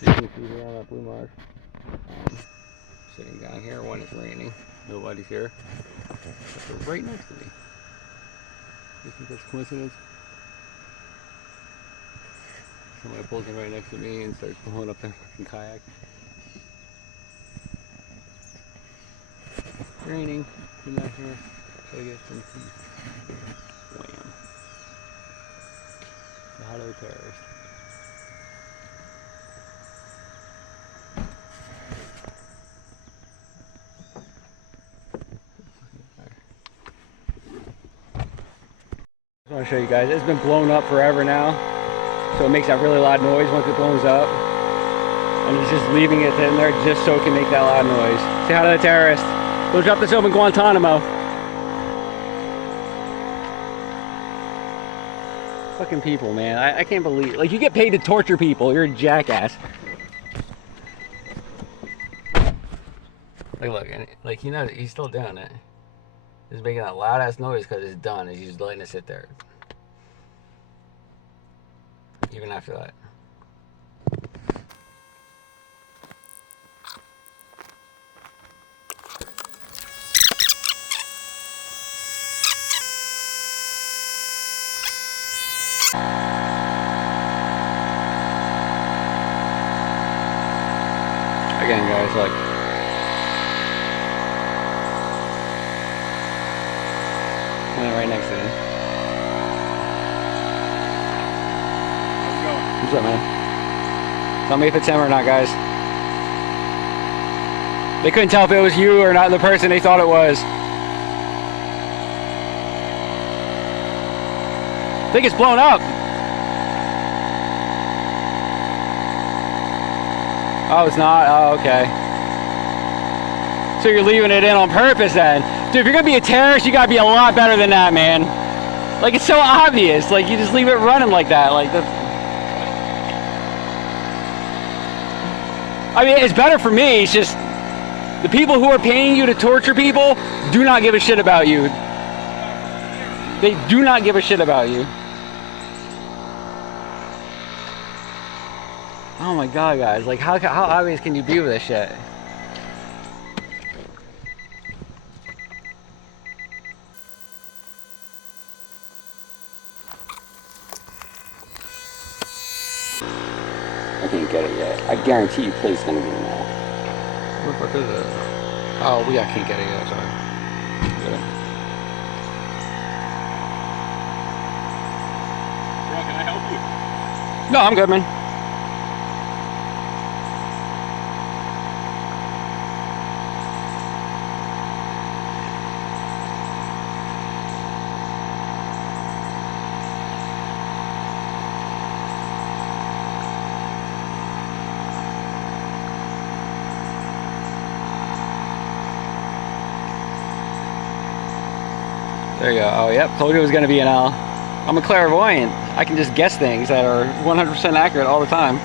So you can see here on that blue marsh. Sitting down here when it's raining. Nobody's here. But they're right next to me. You think that's coincidence? Somebody pulls in right next to me and starts pulling up their fucking kayak. It's raining. Come back here. Try to get some peace. Wham. Say hi to the terrorist. I want to show you guys. It's been blown up forever now, so it makes that really loud noise once it blows up, and it's just leaving it in there just so it can make that loud noise. Say hi to the terrorist. We'll drop this over in Guantanamo. Fucking people, man. I can't believe, like, you get paid to torture people. You're a jackass. Like, look, like, he knows he's still doing it. He's making that loud ass noise because it's done. He's just letting it sit there. Even after that. Again, guys, look. Right next to him. How's it going? What's up, man? Tell me if it's him or not, guys. They couldn't tell if it was you or not the person they thought it was. I think it's blown up. Oh, it's not? Oh, okay. So you're leaving it in on purpose then? Dude, if you're gonna be a terrorist, you gotta be a lot better than that, man. Like, it's so obvious. Like, you just leave it running like that. Like, that's... I mean, it's better for me. It's just the people who are paying you to torture people do not give a shit about you. They do not give a shit about you. Oh my god, guys. Like, how obvious can you be with this shit? I can't get it yet. I guarantee you Play's gonna be in there. What the fuck is it? Oh, I can't get it yet, sorry. Bro, can I help you? No, I'm good, man. There you go. Oh, yep. Told you it was going to be an L. I'm a clairvoyant. I can just guess things that are 100% accurate all the time.